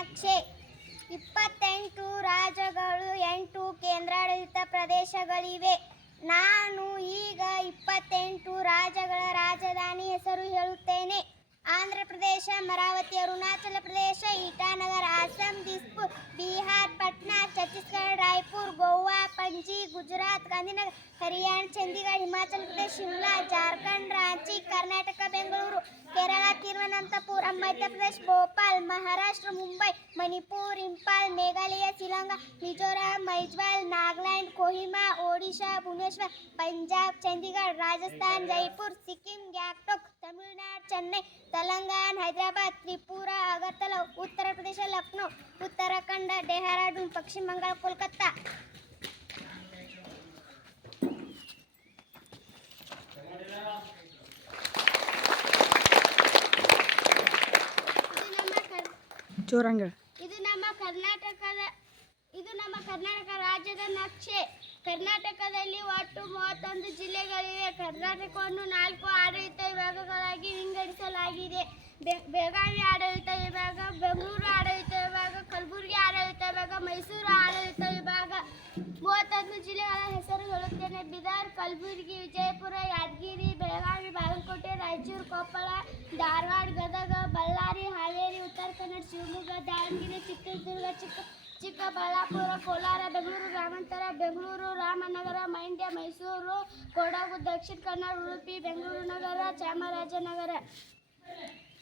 ನಕ್ಷೆ. 28 ರಾಜ್ಯಗಳು 8 ಕೇಂದ್ರಾಡಳಿತ ಪ್ರದೇಶಗಳಿವೆ. ನಾನು ಈಗ 28 ರಾಜ್ಯಗಳ ರಾಜಧಾನಿ ಹೆಸರು ಹೇಳುತ್ತೇನೆ. ಆಂಧ್ರ ಪ್ರದೇಶ ಅಮರಾವತಿ, ಅರುಣಾಚಲ ಪ್ರದೇಶ ಇಟಾನಗರ, ಅಸ್ಸಾಂ ದಿಸ್ಪುರ್, ಬಿಹಾರ್ ಪಟ್ನಾ, ಛತ್ತೀಸ್ಗಢ ರಾಯ್ಪುರ್, ಗೋವಾ ಪಂಜಿ, ಗುಜರಾತ್ ಗಾಂಧಿನಗರ, ಹರಿಯಾಣ ಚಂಡೀಗಢ, ಹಿಮಾಚಲ ಪ್ರದೇಶ ಶಿಮ್ಲಾ, ಜಾರ್ಖಂಡ್ ರಾಂಚಿ, ಕರ್ನಾಟಕ ಬೆಂಗಳೂರು, ಕೇರಳ ತಿರುವನಂತಪುರಂ, ಮಧ್ಯಪ್ರದೇಶ ಭೋಪಾಲ್, ಮಹಾರಾಷ್ಟ್ರ ಮುಂಬೈ, ಮಣಿಪುರ ಇಂಫಾಲ್, ಮೇಘಾಲಯ ಶಿಲಾಂಗ, ಮಿಜೋರಾಂ ಐಜ್ವಾಲ್, ನಾಗಾಲ್ಯಾಂಡ್ ಕೊಹಿಮಾ, ಒಡಿಶಾ ಭುವನೇಶ್ವರ್, ಪಂಜಾಬ್ ಚಂಡೀಗಢ, ರಾಜಸ್ಥಾನ್ ಜೈಪುರ್, ಸಿಕ್ಕಿಂ ಗ್ಯಾಂಗ್ಟಾಕ್, ತಮಿಳುನಾಡು ಚೆನ್ನೈ, ತೆಲಂಗಾಣ ಹೈದರಾಬಾದ್, ತ್ರಿಪುರಾ ಅಗರ್ತಲಾ, ಉತ್ತರ ಪ್ರದೇಶ ಲಕ್ನೋ, ಉತ್ತರಾಖಂಡ ಡೆಹ್ರಾಡೂನ್, ಪಶ್ಚಿಮ ಬಂಗಾಳ ಕೋಲ್ಕತ್ತಾ. ಇದು ನಮ್ಮ ಕರ್ನಾಟಕ ರಾಜ್ಯದ ನಕ್ಷೆ. ಕರ್ನಾಟಕದಲ್ಲಿ ಒಟ್ಟು 31 ಜಿಲ್ಲೆಗಳಿವೆ. ಕರ್ನಾಟಕವನ್ನು 4 ಆಡಳಿತ ವಿಭಾಗಗಳಾಗಿ ವಿಂಗಡಿಸಲಾಗಿದೆ. ಬೆಳಗಾವಿ ಆಡಳಿತ ವಿಭಾಗ, ಬೆಂಗಳೂರು ಆಡಳಿತ ವಿಭಾಗ, ಕಲಬುರಗಿ ಆಡಳಿತ ವಿಭಾಗ, ಮೈಸೂರು ಆಡಳಿತ ವಿಭಾಗ. 31 ಜಿಲ್ಲೆಗಳ ಹೆಸರು ಹೇಳುತ್ತೇನೆ. ಬೀದರ್, ಕಲಬುರಗಿ, ವಿಜಯಪುರ, ಯಾದಗಿರಿ, ಬೆಳಗಾವಿ, ಬಾಗಲಕೋಟೆ, ರಾಯಚೂರು, ಕೊಪ್ಪಳ, ಧಾರವಾಡ, ಗದಗ, ಬಳ್ಳಾರಿ, ಹಾವೇರಿ, ಉತ್ತರ ಕನ್ನಡ, ಶಿವಮೊಗ್ಗ, ದಾವಣಗೆರೆ, ಚಿತ್ರದುರ್ಗ, ಚಿಕ್ಕಬಳ್ಳಾಪುರ, ಕೋಲಾರ, ಬೆಂಗಳೂರು ಗ್ರಾಮಾಂತರ, ಬೆಂಗಳೂರು, ರಾಮನಗರ, ಮಂಡ್ಯ, ಮೈಸೂರು, ಕೊಡಗು, ದಕ್ಷಿಣ ಕನ್ನಡ, ಉಡುಪಿ, ಬೆಂಗಳೂರು ನಗರ, ಚಾಮರಾಜನಗರ.